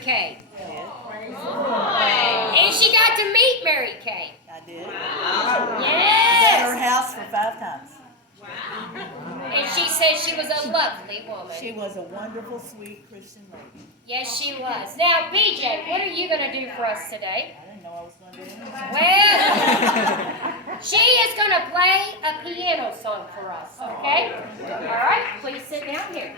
Kay. Yeah. And she got to meet Mary Kay. I did. Yes. Was at her house for 5 times. And she said she was a lovely woman. She was a wonderful, sweet Christian lady. Yes, she was. Now, BJ, what are you going to do for us today? I didn't know I was going to do anything. Well, she is going to play a piano song for us, okay? All right, please sit down here.